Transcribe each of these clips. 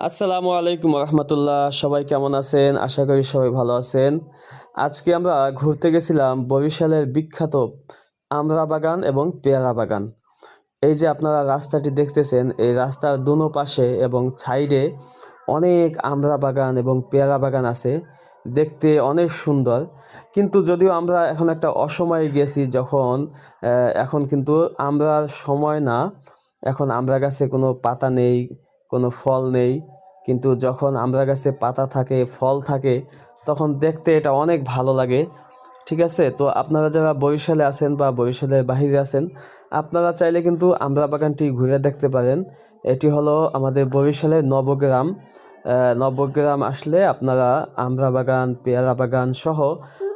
আসসালামু আলাইকুম রহমতুল্লাহ। সবাই কেমন আছেন? আশা করি সবাই ভালো আছেন। আজকে আমরা ঘুরতে গেছিলাম বরিশালের বিখ্যাত আমড়া বাগান এবং পেয়ারা বাগান। এই যে আপনারা রাস্তাটি দেখতেছেন, এই রাস্তার দোনো পাশে এবং সাইডে অনেক আমড়া বাগান এবং পেয়ারা বাগান আছে। দেখতে অনেক সুন্দর। কিন্তু যদিও আমরা এখন একটা অসময়ে গেছি, যখন এখন কিন্তু আমড়ার সময় না। এখন আমড়া গাছে কোনো পাতা নেই, কোনো ফল নেই। কিন্তু যখন আমড়া গাছে পাতা থাকে, ফল থাকে, তখন দেখতে এটা অনেক ভালো লাগে। ঠিক আছে? তো আপনারা যারা বরিশালে আছেন বা বরিশালের বাহিরে আছেন, আপনারা চাইলে কিন্তু আমড়া বাগানটি ঘুরে দেখতে পারেন। এটি হলো আমাদের বরিশালের নবগ্রাম। নবগ্রাম আসলে আপনারা আমড়া বাগান, পেয়ারা বাগান সহ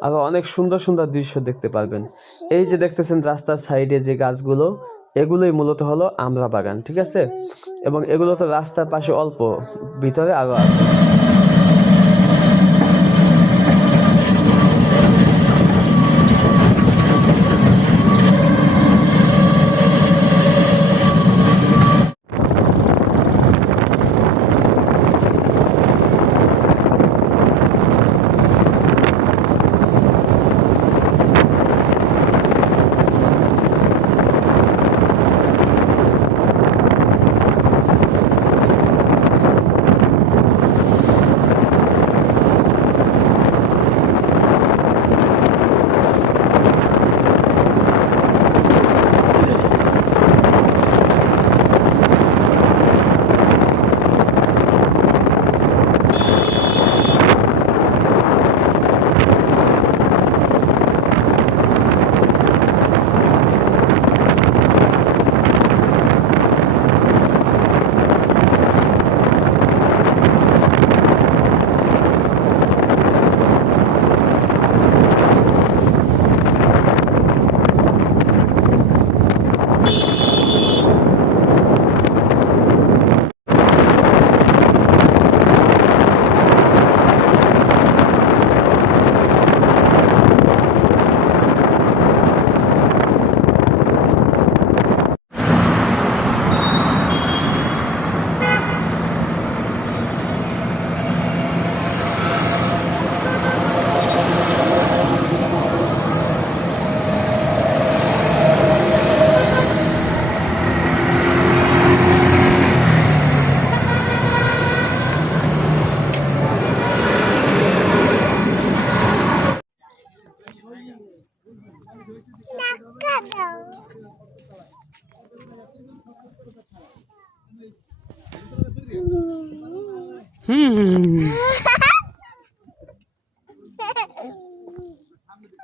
আরও অনেক সুন্দর সুন্দর দৃশ্য দেখতে পারবেন। এই যে দেখতেছেন রাস্তার সাইডে যে গাছগুলো, এগুলোই মূলত হলো আমড়া বাগান। ঠিক আছে? এবং এগুলো তো রাস্তার পাশে অল্প, ভিতরে আরও আছে।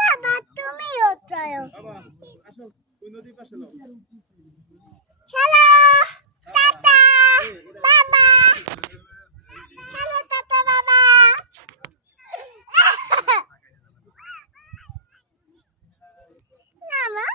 বাবা তুমিও চলো। হ্যালো টাটা বাবা। হ্যালো টাটা বাবা। না মা